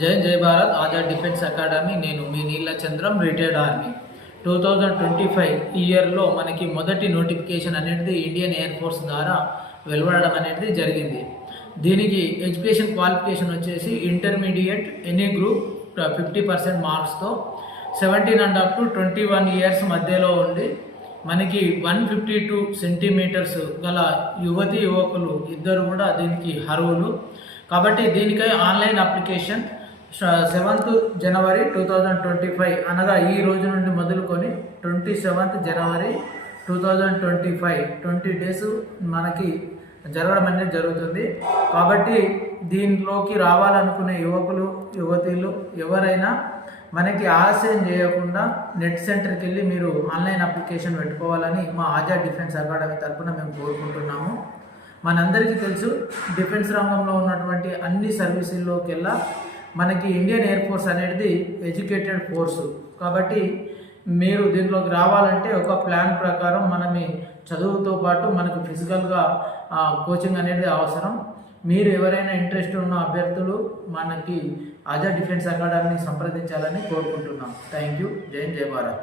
జై జై Bharat Azad defence academy నేను మీ Neelachandram retired army. Two thousand twenty five ఇయర్లో మనకి మొదటి నోటిఫికేషన్ అనేది ఇండియన్ ఎయిర్ ఫోర్స్ ద్వారా వెలువడడం అనేది జరిగింది. దీనికి ఎడ్యుకేషన్ క్వాలిఫికేషన్ వచ్చేసి intermediate any group fifty percent మార్క్స్తో seventeen and up to twenty one years మధ్యలో ఉండి మనకి వన్ ఫిఫ్టీ టూ సెంటీమీటర్స్ గల యువతి యువకులు ఇద్దరు కూడా దీనికి అర్హులు. కాబట్టి దీనికై ఆన్లైన్ అప్లికేషన్ సెవెంత్ జనవరి టూ థౌజండ్ ట్వంటీ ఫైవ్ అనగా ఈ రోజు నుండి మొదలుకొని ట్వంటీ సెవెంత్ జనవరి two thousand twenty five twenty days మనకి జరగడం అనేది జరుగుతుంది. కాబట్టి దీనిలోకి రావాలనుకునే యువకులు యువతీలు ఎవరైనా మనకి ఆలస్యం చేయకుండా నెట్ సెంటర్కి వెళ్ళి మీరు ఆన్లైన్ అప్లికేషన్ పెట్టుకోవాలని మా ఆజాద్ డిఫెన్స్ అకాడమీ తరఫున మేము కోరుకుంటున్నాము. మనందరికీ తెలుసు డిఫెన్స్ రంగంలో ఉన్నటువంటి అన్ని సర్వీసుల్లోకెల్లా మనకి ఇండియన్ ఎయిర్ ఫోర్స్ అనేది ఎడ్యుకేటెడ్ ఫోర్స్ కాబట్టి మీరు దీంట్లోకి రావాలంటే ఒక ప్లాన్ ప్రకారం మనమి చదువుతో పాటు మనకు ఫిజికల్గా కోచింగ్ అనేది అవసరం. మీరు ఎవరైనా ఇంట్రెస్ట్ ఉన్న అభ్యర్థులు మనకి అజర్ డిఫెన్స్ అకాడమీని సంప్రదించాలని కోరుకుంటున్నాం. థ్యాంక్ యూ జై జయ భారత్.